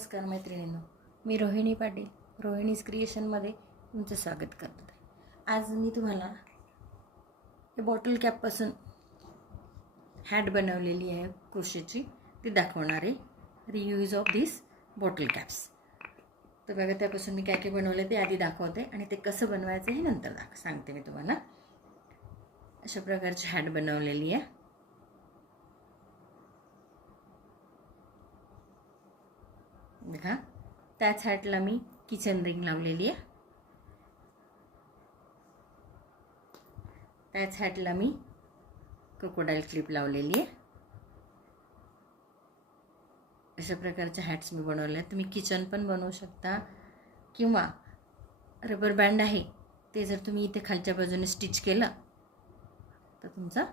नमस्कार मैत्रिणींनो, मी रोहिणी पाटील रोहिणीज क्रिएशनमध्ये तुमचं स्वागत करत आहे। आज मी तुम्हाला हे बॉटल कॅपपासून हॅट बनवलेली आहे क्रोशेची, ती दाखवणार आहे। Reuse of this bottle caps. तर बघा, त्यापासून मी काय काय बनवले ते आधी दाखवते आणि ते कसं बनवायचं हे नंतर सांगते मी तुम्हाला। अशा प्रकारची हॅट बनवलेली आहे। बघा, त्याच हॅटला मी किचन रिंग लावलेली आहे। त्याच हॅटला मी क्रोकोडाईल क्लिप लावलेली आहे। अशा प्रकारचे हॅट्स मी बनवले आहेत। तुम्ही किचन पण बनवू शकता किंवा रबर बँड आहे ते जर तुम्ही इथे खालच्या बाजूने स्टिच केलं तर तुमचा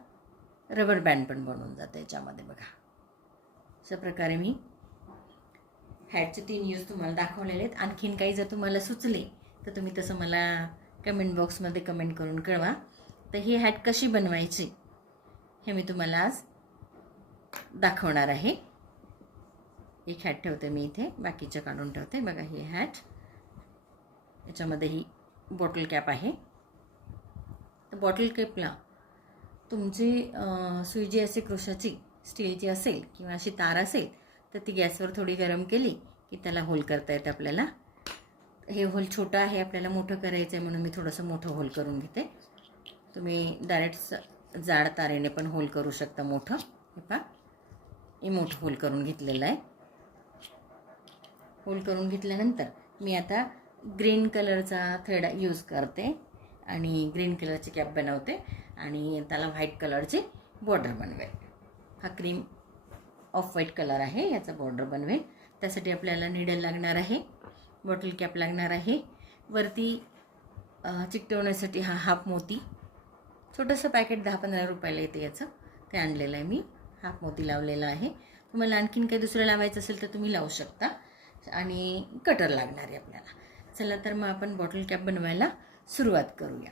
रबर बँड पण बनवून जातं याच्यामध्ये। बघा, अशा प्रकारे मी हॅटचे 3 यूज तुम्हाला दाखवलेले आहेत। आणखीन काही जर तुम्हाला सुचले तर तुम्ही तसं मला कमेंट बॉक्समध्ये कमेंट करून कळवा। तर ही हॅट कशी बनवायची हे मी तुम्हाला आज दाखवणार आहे। एक हॅट ठेवते मी इथे, बाकीचे काढून ठेवते। बघा, ही हॅट, याच्यामध्ये ही बॉटल कॅप आहे। तर बॉटल कॅपला तुमची सुई जी असे क्रोशाची स्टीलची असेल किंवा अशी तार असेल तर ती गॅसवर थोडी गरम केली की त्याला होल करता येतं आपल्याला। हे होल छोटा आहे, आपल्याला मोठं करायचं आहे म्हणून मी थोडंसं मोठं होल करून घेते। तुम्ही डायरेक्ट जाड तारेने पण होल करू शकता मोठं। हे पहा, हे मोठं होल करून घेतलेलं आहे। होल करून घेतल्यानंतर मी आता ग्रीन कलरचा थ्रेड यूज करते आणि ग्रीन कलरची कॅप बनवते आणि त्याला व्हाईट कलरची बॉर्डर बनवेल। हा क्रीम ऑफ व्हाईट कलर आहे, याचा बॉर्डर बनवेल। त्यासाठी आपल्याला निडल लागणार आहे, बॉटल कॅप लागणार आहे। वरती चिकटवण्यासाठी हा हाफ मोती, छोटंसं पॅकेट 10-15 रुपयाला येते याचं, ते आणलेलं आहे मी। हाफ मोती लावलेला आहे। तुम्हाला आणखीन काही दुसरं लावायचं असेल तर तुम्ही लावू शकता। आणि कटर लागणार आहे आपल्याला। चला तर मग आपण बॉटल कॅप बनवायला सुरुवात करूया।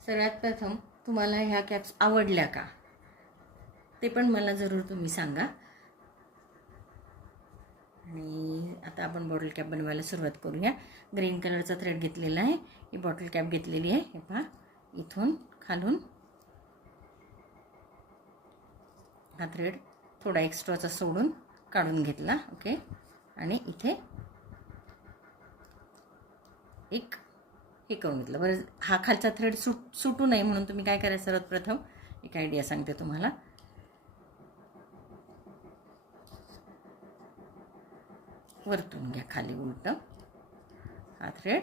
सर्वात प्रथम तुम्हाला ह्या कॅप्स आवडल्या का ते पण मला जरूर तुम्ही सांगा। आणि आता आपण बॉटल कॅप बनवायला सुरुवात करूया। ग्रीन कलरचा थ्रेड घेतलेला आहे, ही बॉटल कॅप घेतलेली आहे। हे पहा, इथून खालून हा थ्रेड थोडा एक्स्ट्राचा सोडून काढून घेतला। ओके, आणि इथे एक हे करून घेतलं। बरं, हा खालचा थ्रेड सुटू नये म्हणून तुम्ही काय करायचं, सर्वात प्रथम एक आयडिया सांगते तुम्हाला। वरतून घ्या खाली उलट हा थ्रेड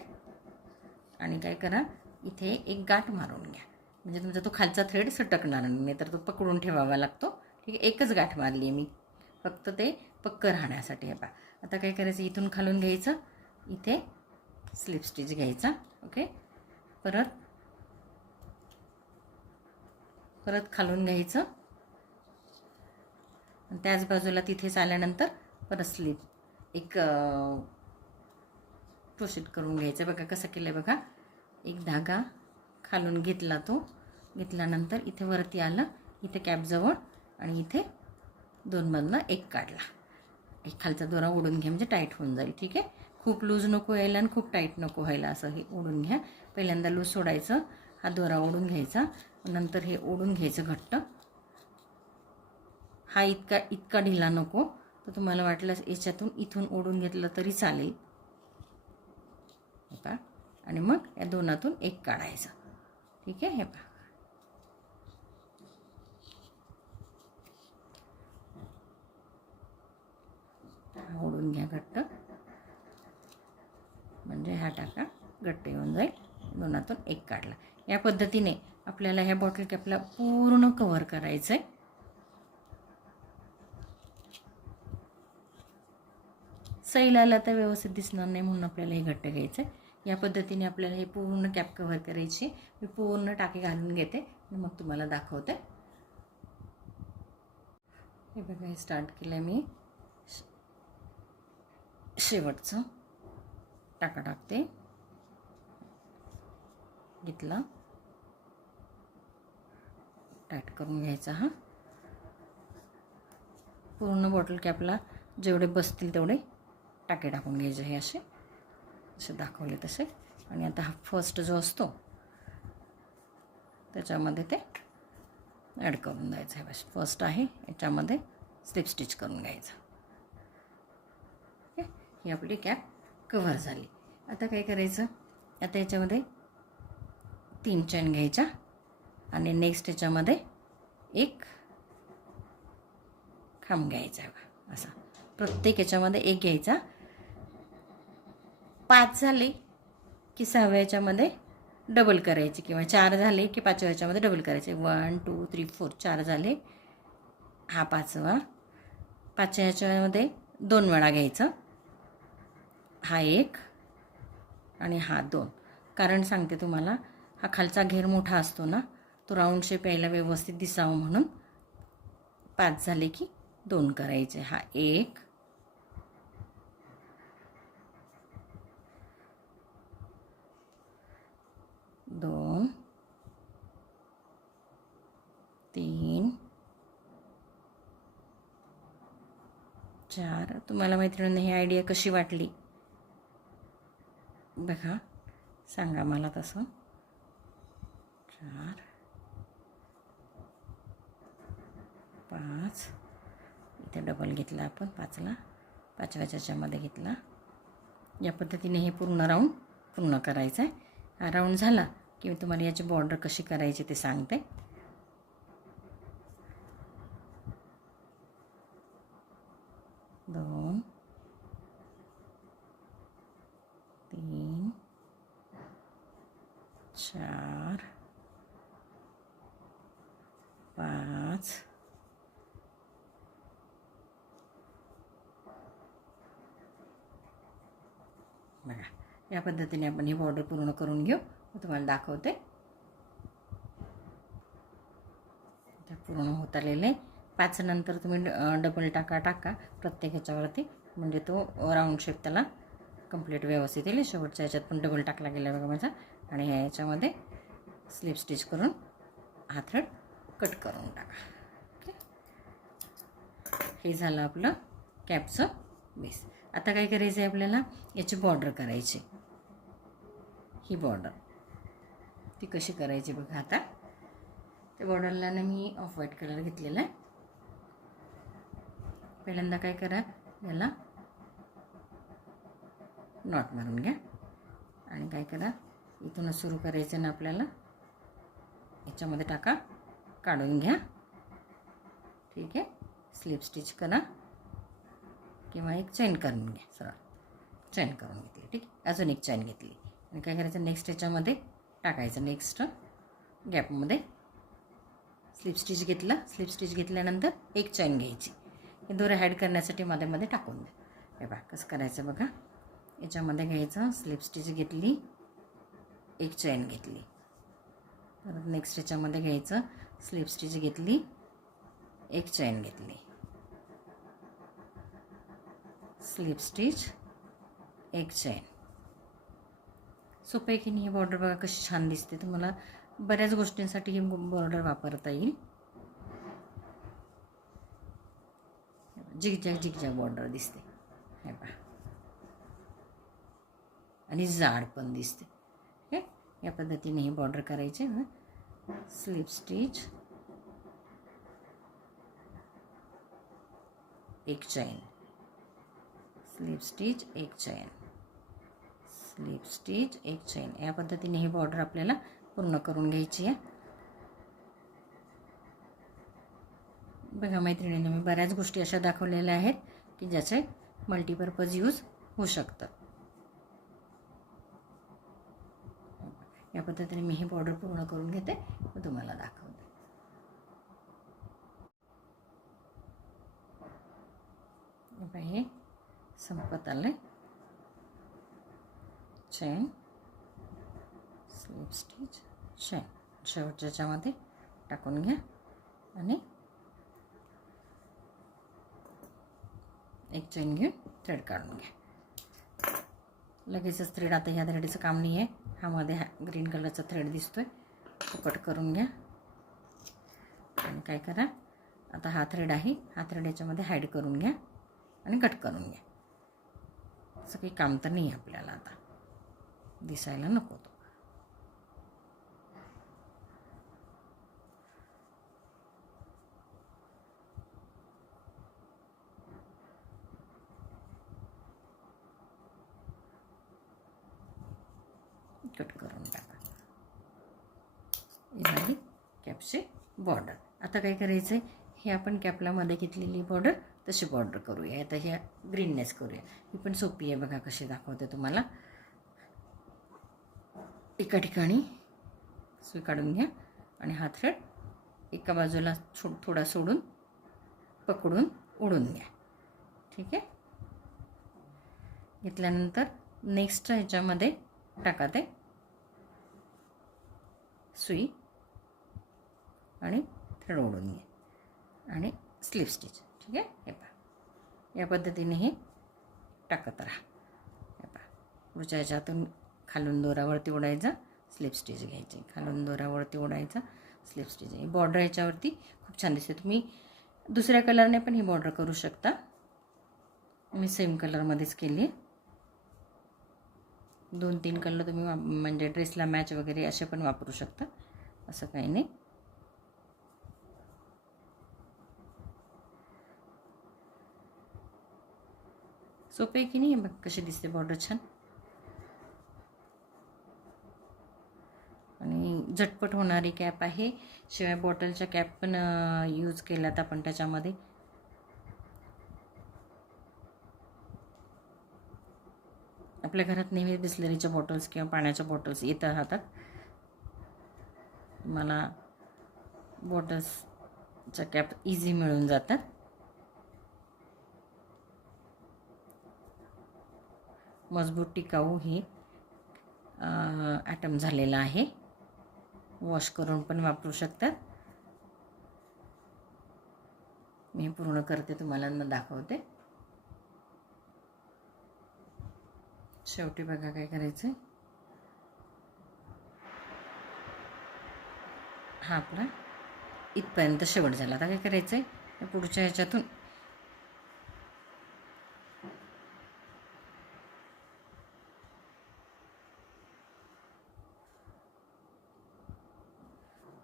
आणि काय करा, इथे एक गाठ मारून घ्या, म्हणजे तुमचा तो खालचा थ्रेड सटकणार नाही, तर तो पकडून ठेवावा लागतो। ठीक आहे, एकच गाठ मारली आहे मी फक्त ते पक्कं राहण्यासाठी। हे पहा, आता काय करायचं, इथून खालून घ्यायचं, इथे स्लिप स्टिच घ्यायचा। ओके, परत खालून घ्यायचं, त्याच बाजूला तिथेच आल्यानंतर परत स्लिप एक क्रोशेट करून घ्यायचं। बघा कसं केलं आहे, बघा, एक धागा खालून घेतला, तो घेतल्यानंतर इथे वरती आलं, इथे कॅपजवळ, आणि इथे 2 मधनं एक काढला। एक खालचा दोरा ओढून घ्या म्हणजे टाईट होऊन जाईल। ठीक आहे, खूप लूज नको व्हायला आणि खूप टाईट नको व्हायला, असं हे ओढून घ्या। पहिल्यांदा लूज सोडायचं, हा दोरा ओढून घ्यायचा, नंतर हे ओढून घ्यायचं घट्ट। हा इतका ढिला नको, तर तुम्हाला वाटलं याच्यातून इथून ओढून घेतलं तरी चालेल। हे पहा, आणि मग या दोनातून एक काढायचं। ठीक आहे, हे पहा, ओढून घ्या घट्ट, म्हणजे हा टाका घट्ट येऊन जाईल। दोनातून एक काढला। या पद्धतीने आपल्याला ह्या बॉटल कॅपला पूर्ण कव्हर करायचं आहे। सैल आला तर व्यवस्थित दिसणार नाही म्हणून आपल्याला हे घट्ट घ्यायचं आहे। या पद्धतीने आपल्याला हे पूर्ण कॅप कव्हर करायची। मी पूर्ण टाके घालून घेते आणि मग तुम्हाला दाखवते। हे बघा, हे स्टार्ट केलं मी, शेवटचं टाका टाकते, घेतला, टाईट करून घ्यायचा। हा पूर्ण बॉटल कॅपला जेवढे बसतील तेवढे टाके टाकून घ्यायचे हे असे जसे दाखवले तसे. आणि आता हा फर्स्ट जो असतो त्याच्यामध्ये ते ॲड करून द्यायचं आहे. बस फर्स्ट आहे याच्यामध्ये स्लिप स्टिच करून घ्यायचं. ओके, ही आपली कॅप कव्हर झाली. आता काय करायचं, आता याच्यामध्ये 3 चेन घ्यायच्या आणि नेक्स्ट याच्यामध्ये एक खांब घ्यायचा आहे असा. प्रत्येक याच्यामध्ये एक घ्यायचा. 5 झाले की 6व्या याच्यामध्ये डबल करायचे किंवा 4 झाले की 5व्या याच्यामध्ये डबल करायचे. 1 2 3 4 4 झाले. हा 5वा. 5व्या याच्यामध्ये 2 वेळा घ्यायचं. हा 1 आणि हा 2. कारण सांगते तुम्हाला, हा खालचा घेर मोठा असतो ना, तो राऊंड शेप यायला व्यवस्थित दिसावं म्हणून 5 झाले की 2 करायचे. हा 1 2 3 4. तुम्हाला मैत्रिणींनी ही आयडिया कशी वाटली बघा, सांगा मला तसं. 4 5. इथे डबल घेतला आपण 5ला, 5व्या याच्यामध्ये घेतला. या पद्धतीने हे पूर्ण राऊंड पूर्ण करायचं आहे. हा राऊंड झाला की मी तुम्हाला याची बॉर्डर कशी करायची ते सांगते. दोन 3 4 5 बघा, या पद्धतीने आपण ही बॉर्डर पूर्ण करून घेऊ. मी तुम्हाला दाखवते. पूर्ण होत आलेले 5 नंतर तुम्ही डबल टाका प्रत्येक ह्याच्यावरती, म्हणजे तो राऊंड शेप त्याला कंप्लीट व्यवस्थित येईल. शेवटच्या ह्याच्यात पण डबल टाकला गेला बघा माझा. आणि ह्या याच्यामध्ये स्लिप स्टिच करून हा थ्रेड कट करून टाका. ओके, हे झालं आपलं कॅपचं बेस. आता काय करायचं आहे आपल्याला, याची बॉर्डर करायची. ही बॉर्डर ती कशी करायची बघा. आता त्या बॉर्डरला ना मी ऑफ व्हाईट कलर घेतलेला आहे. पहिल्यांदा काय करा, याला नॉट मारून घ्या आणि काय करा, इथूनच सुरू करायचं ना आपल्याला. याच्यामध्ये टाका, काढून घ्या. ठीक आहे, स्लिप स्टिच करा किंवा एक चेन करून घ्या. सरळ चेन करून घेतली. ठीक आहे, अजून एक चेन घेतली आणि काय करायचं, नेक्स्ट याच्यामध्ये टाकायचं. नेक्स्ट गॅपमध्ये स्लिप स्टिच घेतला. स्लिप स्टिच घेतल्यानंतर एक चेन घ्यायची. हे दोरे हाईड करण्यासाठी मध्ये मध्ये टाकून द्या. हे बघा कसं करायचं बघा. याच्यामध्ये घ्यायचं, स्लिप स्टिच घेतली, एक चेन घेतली. परत नेक्स्ट याच्यामध्ये घ्यायचं, स्लिप स्टिच घेतली, एक चेन घेतली, स्लिप स्टिच, एक चेन. सोपं आहे की नाही. ही बॉर्डर बघा कशी छान दिसते. तुम्हाला बऱ्याच गोष्टींसाठी ही बॉर्डर वापरता येईल. झिगझॅग बॉर्डर दिसते हे पहा, आणि जाड पण दिसते. ओके, या पद्धतीने ही बॉर्डर करायची. स्लिप स्टिच, एक चेन, स्लिप स्टिच, एक चेन, स्लिप स्टिच, एक चेन. या पद्धतीने ही बॉर्डर आपल्याला पूर्ण करून घ्यायची आहे. बघा मैत्रिणींनो, मी बऱ्याच गोष्टी अशा दाखवलेल्या आहेत की ज्याचे मल्टीपर्पज यूज होऊ शकतात. या पद्धतीने मी ही बॉर्डर पूर्ण करून घेते व तुम्हाला दाखवते. हे संपत आले. Chain, slip stitch, chain. शेवटच्या याच्यामध्ये टाकून घ्या आणि एक चेन घेऊन थ्रेड काढून घ्या. लगेचच थ्रेड, आता ह्या थ्रेडचं काम नाही आहे. हा मध्ये ग्रीन कलरचा थ्रेड दिसतोय, तो कट करून घ्या. आणि काय करा, आता हा थ्रेड आहे, हा थ्रेड याच्यामध्ये हाईड करून घ्या आणि कट करून घ्या. असं काही काम तर नाही आपल्याला आता, दिसायला नको तो. कट करून टाका. ही झाली कॅपची बॉर्डर. आता काय करायचं आहे, हे आपण कॅपला मध्ये घेतलेली बॉर्डर तशी बॉर्डर करूया. आता ह्या ग्रीननेस करूया. ही पण सोपी आहे बघा, कशी दाखवते तुम्हाला. एका ठिकाणी सुई काढून घ्या आणि हा थ्रेड एका बाजूला थोडा सोडून पकडून ओढून घ्या. ठीक आहे. घेतल्यानंतर नेक्स्ट ह्याच्यामध्ये टाका ते सुई आणि थ्रेड ओढून घ्या आणि स्लिप स्टिच. ठीक आहे. हे पहा, या पद्धतीने हे टाकत राहा. हे पहा, पुढच्या ह्याच्यातून खालून दोरावरती ओढायचा, स्लिप स्टिच घ्यायची, खालून दोरावरती ओढायचा, स्लिप स्टिच. ही बॉर्डर ह्याच्यावरती खूप छान दिसते. तुम्ही दुसऱ्या कलरने पण ही बॉर्डर करू शकता. मी सेम कलरमध्येच केली आहे. 2-3 कलर तुम्ही म्हणजे ड्रेसला मॅच वगैरे असे पण वापरू शकता, असं काही नाही. सोपे की नाही. बघ कशी दिसते बॉर्डर छान. आणि झटपट होणारी कॅप आहे. शिवाय बॉटलच्या कॅप पण यूज केल्यात आपण त्याच्यामध्ये. आपल्या घरात नेहमी बिस्लरीच्या बॉटल्स किंवा पाण्याच्या बॉटल्स येत राहतात. मला बॉटल्सच्या कॅप इझी मिळून जातात. मजबूत टिकाऊ हे ॲटम झालेला आहे. वॉश करून पण वापरू शकतात. मी पूर्ण करते, तुम्हाला मग दाखवते. शेवटी बघा काय करायचं. हा आपला इथपर्यंत शेवट झाला. आता काय करायचं आहे, पुढच्या ह्याच्यातून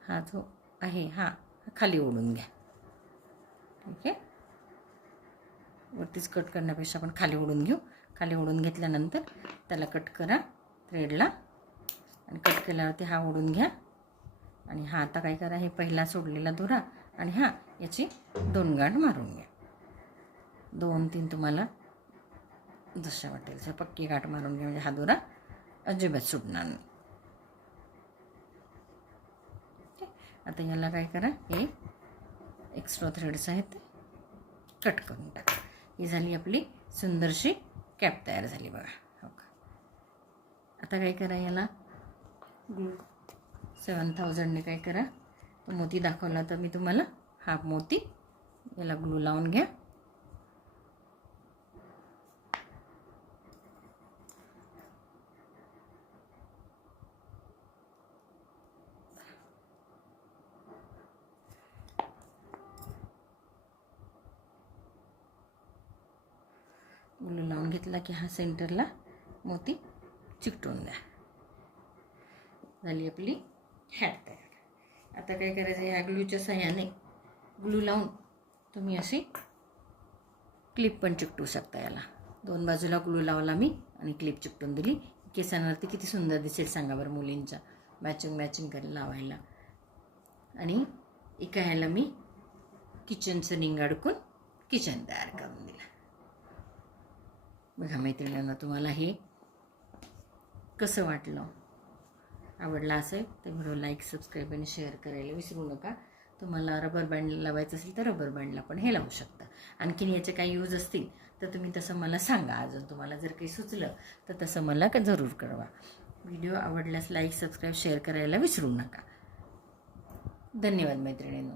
हा जो आहे हा खाली ओढून घ्या. ठीक आहे. वरतीच कट करण्यापेक्षा आपण खाली ओढून घेऊ. खाली ओढून घेतल्यानंतर त्याला कट करा थ्रेडला आणि कट केल्यावरती हा ओढून घ्या. आणि हा आता काय करा, हे पहिला सोडलेला दोरा आणि हा याची 2 गाठ मारून घ्या. 2-3 तुम्हाला जशा वाटेल तशा पक्की गाठ मारून घ्या, म्हणजे हा दोरा अजिबात सुटणार नाही. आता याला काय करा, हे एक्स्ट्रा थ्रेड्स आहेत ते कट करून टाका. ही झाली आपली सुंदरशी कॅप तयार झाली बघा. हो का. आता काय करा, याला ग्लू 7000ने काय करा, मोती दाखवला तर मी तुम्हाला, हा मोती याला ग्लू लावून घ्या. ग्लू लावून घेतला की हा सेंटरला मोती चिकटवून द्या. झाली आपली हॅट तयार. आता काय करायचं, ह्या ग्लूच्या सहाय्याने ग्लू लावून तुम्ही अशी क्लिप पण चिकटवू शकता. याला 2 बाजूला ग्लू लावला मी आणि क्लिप चिकटून दिली. केसांवरती किती सुंदर दिसेल सांगा बरं, मुलींच्या मॅचिंग करायला लावायला. आणि एका ह्याला मी किचनचं रिंग अडकून किचन तयार करून दिलं. बघा मैत्रिणींना, तुम्हाला हे कसं वाटलं, आवडलं असेल तर व्हिडिओ लाईक, सबस्क्राईब आणि शेअर करायला विसरू नका. तुम्हाला रबर बँड लावायचं असेल तर रबर बँडला पण हे लावू शकता. आणखीन याचे काही यूज असतील तर तुम्ही तसं मला सांगा. अजून तुम्हाला जर काही सुचलं तर तसं मला जरूर कळवा. व्हिडिओ आवडल्यास लाईक, सबस्क्राईब, शेअर करायला विसरू नका. धन्यवाद मैत्रिणींनो.